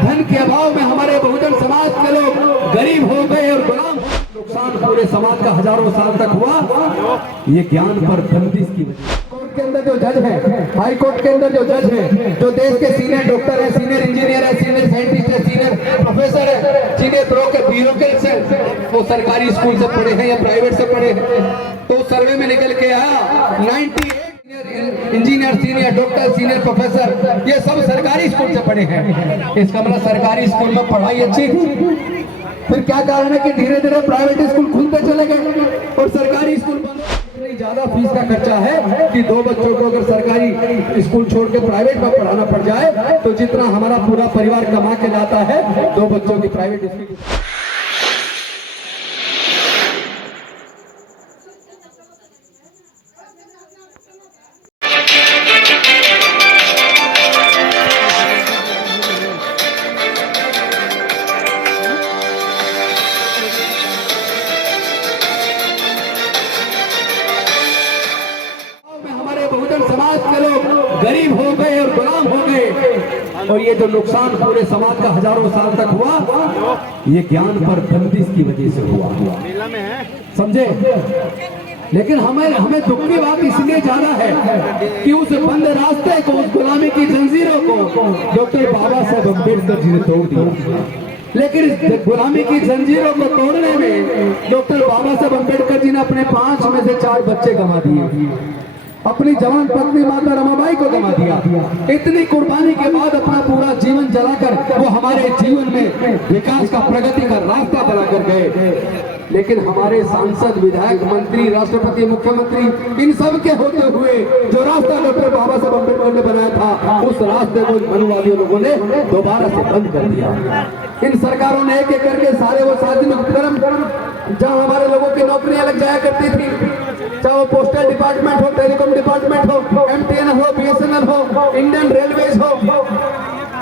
धन के अभाव में हमारे बहुजन समाज के लोग गरीब हो गए और गुलाम। नुकसान पूरे समाज का हजारों साल तक हुआ, ये ज्ञान पर बंदिश की वजह। कोर्ट के अंदर जो जज है, हाई कोर्ट के अंदर जो जज है, जो देश के सीनियर डॉक्टर है, सीनियर इंजीनियर है, सीनियर साइंटिस्ट है, सीनियर प्रोफेसर है, सीनियर ब्यूरोक्रेट्स है, वो सरकारी स्कूल से पढ़े हैं या प्राइवेट से पढ़े हैं। तो सर्वे में निकल के आया 98 engineer, senior doctor, senior professor, ये सब सरकारी स्कूल से पढ़े हैं। इसका मतलब सरकारी स्कूल में पढ़ाई अच्छी थी। फिर क्या कारण है कि धीरे धीरे प्राइवेट स्कूल खुलते चले गए और सरकारी स्कूल बंद। इतनी ज्यादा फीस का खर्चा है कि दो बच्चों को अगर सरकारी स्कूल छोड़ के प्राइवेट में पढ़ाना पड़ जाए तो जितना हमारा पूरा परिवार कमा के लाता है, दो बच्चों की प्राइवेट स्कूल। बहुजन समाज के लोग गरीब हो गए और गुलाम हो गए और ये जो नुकसान पूरे समाज का हजारों साल तक हुआ, ये ज्ञान पर बंदिश की वजह से हुआ, समझे। लेकिन हमें दुख की बात इसलिए ज्यादा है कि उस बंद रास्ते को, उस गुलामी की जंजीरों को डॉक्टर बाबा साहब अम्बेडकर जी ने तोड़ दिया। लेकिन इस गुलामी की जंजीरों को तोड़ने में डॉक्टर बाबा साहब अम्बेडकर जी ने अपने 5 में से 4 बच्चे गंवा दिए, अपनी जवान पत्नी माता रमाबाई को गंवा दिया। इतनी कुर्बानी के बाद अपना पूरा जीवन जलाकर वो हमारे जीवन में विकास का, प्रगति का रास्ता बनाकर गए। लेकिन हमारे सांसद, विधायक, मंत्री, राष्ट्रपति, मुख्यमंत्री, इन सब के होते हुए जो रास्ता डॉक्टर बाबा साहब अम्बेडकर ने बनाया था, उस रास्ते को मनुवादियों लोगों ने दोबारा से बंद कर दिया। इन सरकारों ने एक एक करके सारे वो सार्वजनिक उपक्रम जहाँ हमारे लोगों की नौकरियां लग जाया करती थी, चाहे वो पोस्टल डिपार्टमेंट हो, टेलीकॉम डिपार्टमेंट हो, MTN हो, BSNL हो, इंडियन रेलवेज हो,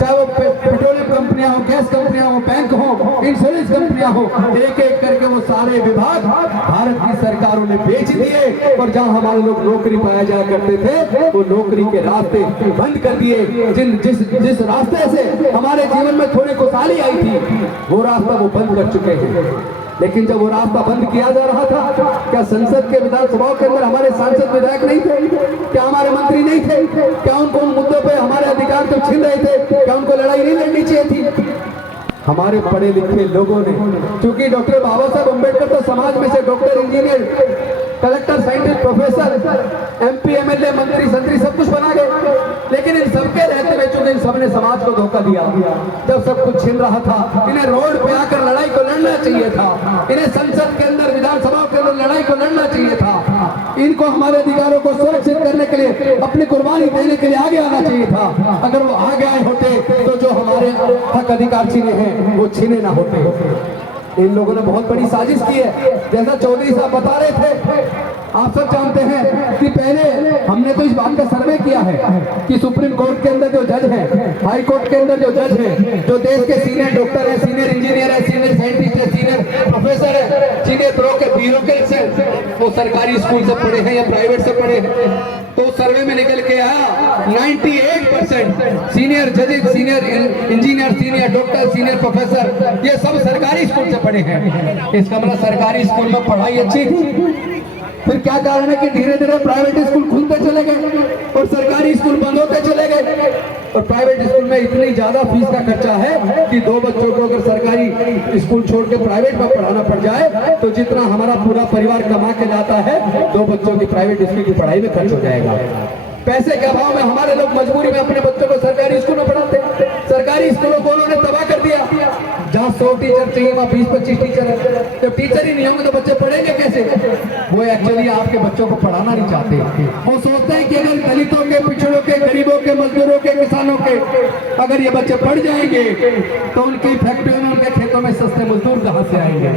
चाहे वो पेट्रोलियम कंपनियां हो, गैस कंपनियां हो, बैंक हो, इंश्योरेंस कंपनियां हो, एक एक करके वो सारे विभाग भारत की सरकारों ने बेच दिए और जहां हमारे लोग नौकरी पाया जाया करते थे, वो नौकरी के रास्ते बंद कर दिए। जिस रास्ते से हमारे जीवन में थोड़ी खुशहाली आई थी, वो रास्ता वो बंद कर चुके हैं। लेकिन जब वो रास्ता बंद किया जा रहा था, क्या संसद के विधानसभाओं के अंदर हमारे सांसद विधायक नहीं थे? क्या हमारे मंत्री नहीं थे? क्या उनको उन मुद्दों पे हमारे अधिकार तो छीन रहे थे? क्या उनको लड़ाई नहीं लड़नी चाहिए थी? हमारे पढ़े लिखे लोगों ने, क्योंकि डॉक्टर बाबा साहब अम्बेडकर तो समाज में से doctor, engineer, collector, scientist, professor, MP, MLA, मंत्री, संतरी सब कुछ बना गए। लेकिन इन सबके रहते हुए चूंकि इन सबने समाज को धोखा दिया, जब सब कुछ छिन रहा था, इन्हें रोड पे आकर लड़ाई को लड़ना चाहिए था। इन्हें संसद के अंदर, विधानसभा के अंदर लड़ाई को लड़ना चाहिए था। इनको हमारे अधिकारों को सुरक्षित करने के लिए, अपनी कुर्बानी देने के लिए आगे आना चाहिए था। अगर वो आगे आए होते तो जो हमारे हक अधिकार छीने हैं वो छीने ना होते। इन लोगों ने बहुत बड़ी साजिश की है। जैसा चौधरी साहब बता रहे थे, आप सब जानते हैं कि पहले हमने तो इस बात का सर्वे किया है कि सुप्रीम कोर्ट के अंदर जो जज है, हाई कोर्ट के अंदर जो जज है, जो देश के सीनियर डॉक्टर है, सीनियर इंजीनियर है, सीनियर साइंटिस्ट है, सीनियर प्रोफेसर है, सीनियर ब्यूरोक्रेट्स है, वो सरकारी स्कूल से पढ़े हैं या प्राइवेट से पढ़े हैं। तो सर्वे में निकल के आया 98% सीनियर जजेस, senior engineer, senior doctor, senior professor, ये सब सरकारी स्कूल से पढ़े हैं। इसका मतलब सरकारी स्कूल में पढ़ाई अच्छी थी। फिर क्या कारण है कि धीरे धीरे प्राइवेट स्कूल खुलते चले गए और सरकारी स्कूल बंद होते चले गए। और प्राइवेट स्कूल में इतनी ज्यादा फीस का खर्चा है कि दो बच्चों को अगर सरकारी स्कूल छोड़ के प्राइवेट में पढ़ाना पड़ जाए तो जितना हमारा पूरा परिवार कमा के लाता है, दो बच्चों की प्राइवेट स्कूल की पढ़ाई में खर्च हो जाएगा। पैसे के अभाव में हमारे लोग मजबूरी में अपने बच्चों को सरकारी स्कूल में पढ़ाते हैं। सरकारी स्कूलों को उन्होंने तबाह कर दिया। जहाँ 100 टीचर चाहिए वहाँ 20-25 टीचर है। जब टीचर ही नहीं होंगे तो बच्चे पढ़ेंगे कैसे? वो एक्चुअली आपके बच्चों को पढ़ाना नहीं चाहते। वो सोचते हैं कि अगर दलितों के, पिछड़ों के, गरीबों के, मजदूरों के, किसानों के अगर ये बच्चे पढ़ जाएंगे तो उनकी फैक्ट्रियों में, उनके खेतों में सस्ते मजदूर कहाँ से आएंगे?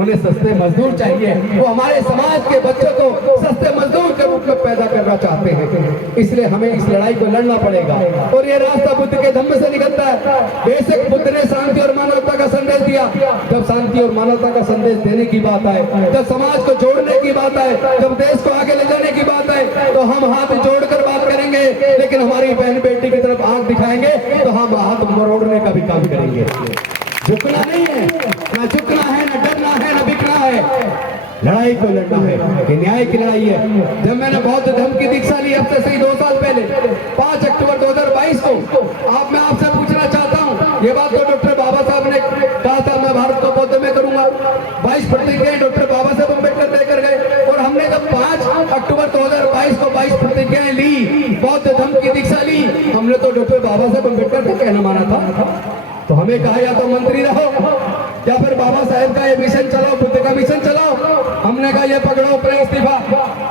उन्हें सस्ते मजदूर चाहिए। वो हमारे समाज के बच्चों को सस्ते मजदूर के रूप में पैदा करना चाहते हैं। इसलिए हमें इस लड़ाई को लड़ना पड़ेगा और ये रास्ता बुद्ध के धम्म से निकलता है। बेशक बुद्ध ने शांति और मानवता का संदेश दिया। जब शांति और मानवता का संदेश देने की बात आए, जब समाज को जोड़ने की बात आए, जब देश को आगे ले जाने की बात आए तो हम हाथ जोड़कर बात करेंगे। लेकिन हमारी बहन बेटी की तरफ आंख दिखाएंगे तो हम हाथ मरोड़ने का भी काम करेंगे। झुकना नहीं है, ना झुकना है, ना डरना है, ना बिकना है। लड़ाई को लड़ना है, ये न्याय की लड़ाई है। जब मैंने बौद्ध धर्म की दीक्षा ली अब से सही 2 साल पहले 5 अक्टूबर 2022 को, मैं आपसे पूछना चाहता हूँ, ये बात तो डॉक्टर बाबा साहब ने कहा था मैं भारत को बौद्ध में करूंगा। 22 प्रतिज्ञाएं डॉक्टर बाबा साहब अम्बेडकर लेकर गए और हमने जब 5 अक्टूबर 2022 को 22 प्रतिज्ञाएं ली, बौद्ध धर्म की दीक्षा ली, हमने तो डॉक्टर बाबा साहब अम्बेडकर का कहना माना था। तो हमें कहा या तो मंत्री रहो या फिर बाबा साहेब का ये मिशन चलाओ, बुद्ध का मिशन चलाओ। हमने कहा ये पकड़ो अपना इस्तीफा,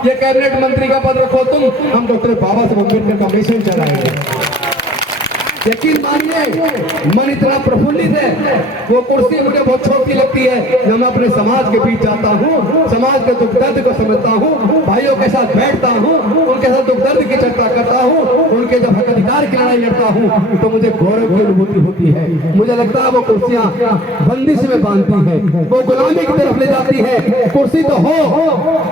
ये कैबिनेट मंत्री का पद रखो तुम, हम डॉक्टर बाबा साहेब अम्बेडकर का मिशन चलाएंगे। यकीन मानिए मन इतना प्रफुल्लित है, वो कुर्सी मुझे बहुत छोटी लगती है। जब मैं अपने समाज के बीच जाता हूँ, समाज के दुख दर्द को समझता हूँ, भाइयों के साथ बैठता हूँ, उनके साथ दुख दर्द की चर्चा करता हूँ, उनके जब हक अधिकार की लड़ाई लड़ता हूँ तो मुझे गौरव की अनुभूति होती है। मुझे लगता है वो कुर्सियाँ बंदिश में बांधती है, वो गुलामी की तरफ ले जाती है। कुर्सी तो हो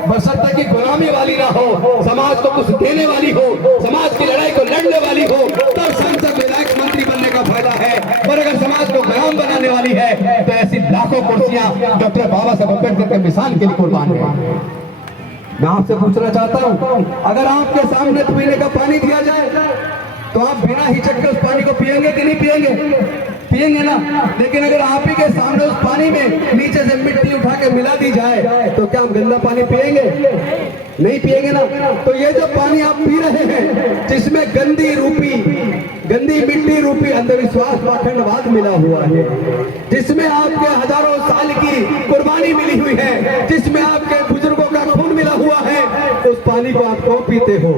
बशर्ते कि गुलामी वाली ना हो, समाज को कुछ देने वाली हो, समाज की लड़ाई को लड़ने वाली हो, तब सांसद विधायक मंत्री बनने का फायदा है। और अगर समाज को गुलाम बनाने वाली है तो ऐसी लाखों कुर्सियां डॉक्टर बाबा साहब अम्बेडकर के मिसाल के लिए कुर्बान है। मैं आपसे पूछना चाहता हूं, अगर आपके सामने पीने का पानी दिया जाए तो आप बिना हिचक के उस पानी को पिएंगे कि नहीं पिएंगे? पिएंगे ना। लेकिन अगर आप ही के सामने उस पानी में नीचे से मिट्टी उठा के मिला दी जाए तो क्या हम गंदा पानी पिएंगे? नहीं पिएंगे ना। तो ये जो पानी आप पी रहे हैं जिसमें गंदी मिट्टी रूपी अंधविश्वास पाखंडवाद मिला हुआ है, जिसमें आपके हजारों साल की कुर्बानी मिली हुई है, जिसमें आपके बुजुर्गों का खून मिला हुआ है, उस पानी को आप क्यों पीते हो?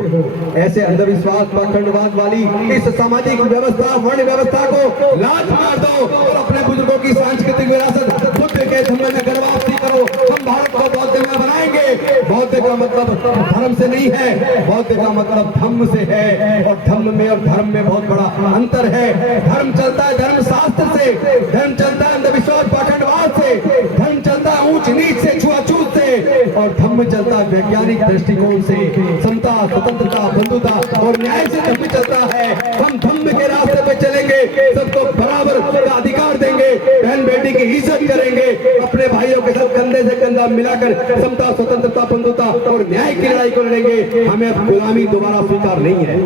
ऐसे अंधविश्वास पाखंडवाद वाली इस सामाजिक व्यवस्था वर्ण व्यवस्था को लात मार दो और अपने बुजुर्गों की सांस्कृतिक विरासत बुद्ध के धम्म में गर्वाप्ति करो। हम भारत को बौद्ध में बनाएंगे। बौद्ध का मतलब धर्म से नहीं है, बौद्ध का मतलब धम्म से है, और धम्म में और धर्म में बहुत बड़ा अंतर है। धर्म चलता है धर्म शास्त्र से, धर्म चलता है अंधविश्वास पाखंडवाद से, धर्म चलता है ऊंच नीच से, छुआछूत से, और धम्म चलता है वैज्ञानिक दृष्टिकोण से, समता स्वतंत्रता बंधुता और न्याय से धम्म चलता है। हम धम्म के रास्ते पे चलेंगे, सबको बराबर का अधिकार देंगे, बहन बेटी की इज्जत करेंगे, अपने भाइयों के साथ कंधे से कंधा मिलाकर समता स्वतंत्रता बंधुता और न्याय की लड़ाई को लड़ेंगे। हमें अब गुलामी दोबारा स्वीकार नहीं है।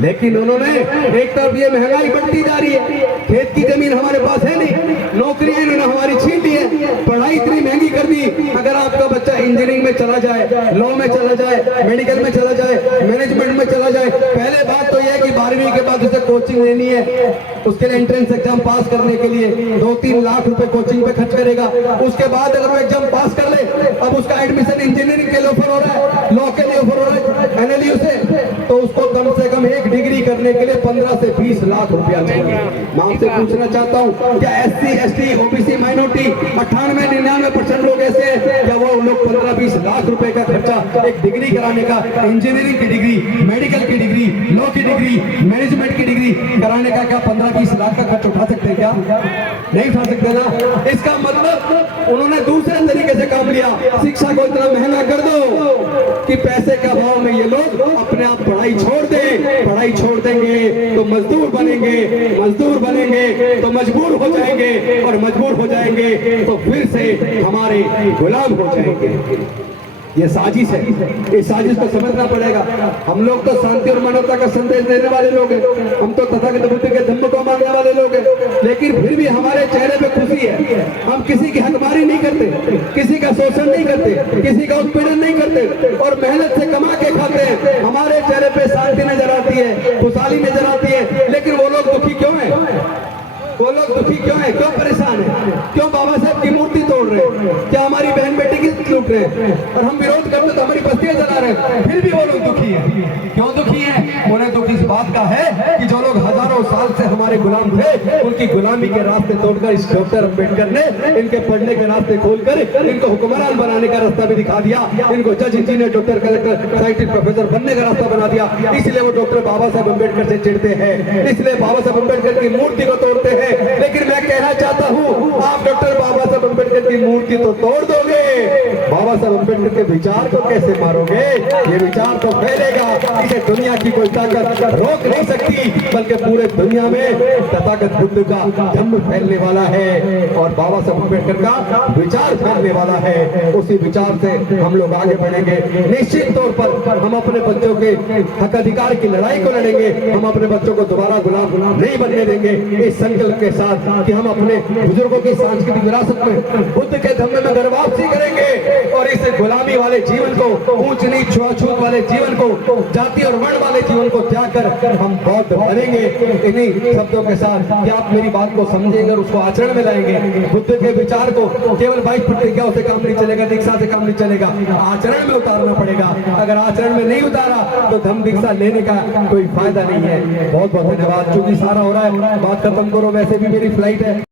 लेकिन उन्होंने एक तरफ ये महंगाई बढ़ती जा रही है, खेत की जमीन हमारे पास है नहीं, नौकरियां इन्होंने हमारी छीन ली है, पढ़ाई इतनी महंगी कर दी। अगर आपका बच्चा इंजीनियरिंग में चला जाए, लॉ में चला जाए, मेडिकल में चला जाए, मैनेजमेंट में चला जाए, पहले बात तो यह है कि 12वीं के बाद उसे कोचिंग लेनी है, उसके लिए एंट्रेंस एग्जाम पास करने के लिए 2-3 लाख रुपए कोचिंग पे खर्च करेगा। उसके बाद अगर वो एग्जाम पास कर ले, अब उसका एडमिशन इंजीनियरिंग के लिए ऑफर हो रहा है, लॉ के लिए ऑफर हो रहा है एनएलयू से, तो उसको कम से कम एक डिग्री करने के लिए 15 से 20 लाख रुपया चाहिए। मैं आपसे पूछना चाहता हूँ, क्या SC ST OBC माइनॉरिटी 98-99% लोग ऐसे हैं, क्या वो लोग 15-20 लाख रुपए का खर्चा एक डिग्री कराने का, इंजीनियरिंग की डिग्री, मेडिकल की डिग्री, लॉ की डिग्री, मैनेजमेंट की डिग्री कराने का क्या 15-20 लाख का खर्च उठा सकते हैं? क्या नहीं उठा सकते ना। इसका मतलब उन्होंने दूसरे तरीके से काम लिया, शिक्षा को इतना महंगा कर दो कि पैसे के अभाव में ये लोग अपने आप पढ़ाई छोड़ दें। पढ़ाई छोड़ देंगे तो मजदूर बनेंगे, मजदूर बनेंगे तो मजबूर हो जाएंगे, और मजबूर हो जाएंगे तो फिर से हमारे गुलाम हो जाएंगे। ये साजिश है, इस साजिश को समझना पड़ेगा। हम लोग तो शांति और मानवता का संदेश देने वाले लोग हैं, हम तो तथागत बुद्ध के धम्म को मानने वाले लोग हैं, लेकिन फिर भी हमारे चेहरे पे खुशी है। हम किसी की हकमारी नहीं करते, किसी का शोषण नहीं करते, किसी का उत्पीड़न नहीं करते, और मेहनत से कमा के खाते हैं। हमारे चेहरे पे शांति नजर आती है, खुशहाली नजर आती है। लेकिन वो लोग दुखी क्यों है? वो लोग दुखी क्यों है? क्यों परेशान है? क्यों बाबा साहब की मूर्ति तोड़ रहे हैं? क्या हमारी बहन बेटी की लूट रहे हैं? और हम विरोध करते तो हमारी बस्तियां जला रहे हैं, फिर भी वो लोग दुखी है। क्यों दुखी है? उन्हें दुख इस बात का है कि जो लोग हजारों साल से हमारे गुलाम थे, उनकी गुलामी के रास्ते तोड़कर इस डॉक्टर अम्बेडकर ने इनके पढ़ने के रास्ते खोलकर इनको हुक्मरान बनाने का रास्ता भी दिखा दिया, इनको जज engineer doctor collector scientist professor बनने का रास्ता बना दिया। इसलिए वो डॉक्टर बाबा साहब अम्बेडकर से चिढ़ते हैं, इसलिए बाबा साहब अम्बेडकर की मूर्ति को तोड़ते हैं। लेकिन मैं कहना चाहता हूँ, आप डॉक्टर बाबा साहब अम्बेडकर की मूर्ति तो तोड़ दोगे, बाबा बाबा साहब अम्बेडकर के विचार को कैसे मारोगे? ये विचार तो फैलेगा, इसे दुनिया की कोई ताकत रोक नहीं सकती, बल्कि पूरे दुनिया में तथागत बुद्ध का धम्म फैलने वाला है और बाबा साहब अम्बेडकर का विचार फैलने वाला है। उसी विचार से हम लोग आगे बढ़ेंगे। निश्चित तौर पर हम अपने बच्चों के हक अधिकार की लड़ाई को लड़ेंगे। हम अपने बच्चों को दोबारा गुलाम नहीं बनने देंगे, इस संकल्प के साथ कि हम अपने बुजुर्गों की सांस्कृतिक विरासत में बुद्ध के धम्म में घर वापसी करेंगे और इस गुलामी वाले जीवन को, ऊंच नीच छुआछूत वाले जीवन को, जाति और वर्ण वाले जीवन को त्याग कर हम बौद्ध बनेंगे। इन्हीं शब्दों के साथ कि आप मेरी बात को समझेंगे और उसको आचरण में लाएंगे। बुद्ध के विचार को केवल 22 प्रतिज्ञाओं से काम नहीं चलेगा, दीक्षा से काम नहीं चलेगा, आचरण में उतारना पड़ेगा। अगर आचरण में नहीं उतारा तो धम्म दीक्षा लेने का कोई फायदा नहीं है। बहुत बहुत धन्यवाद। चूंकि सारा हो रहा है, बात खत्म करो, वैसे भी मेरी फ्लाइट है।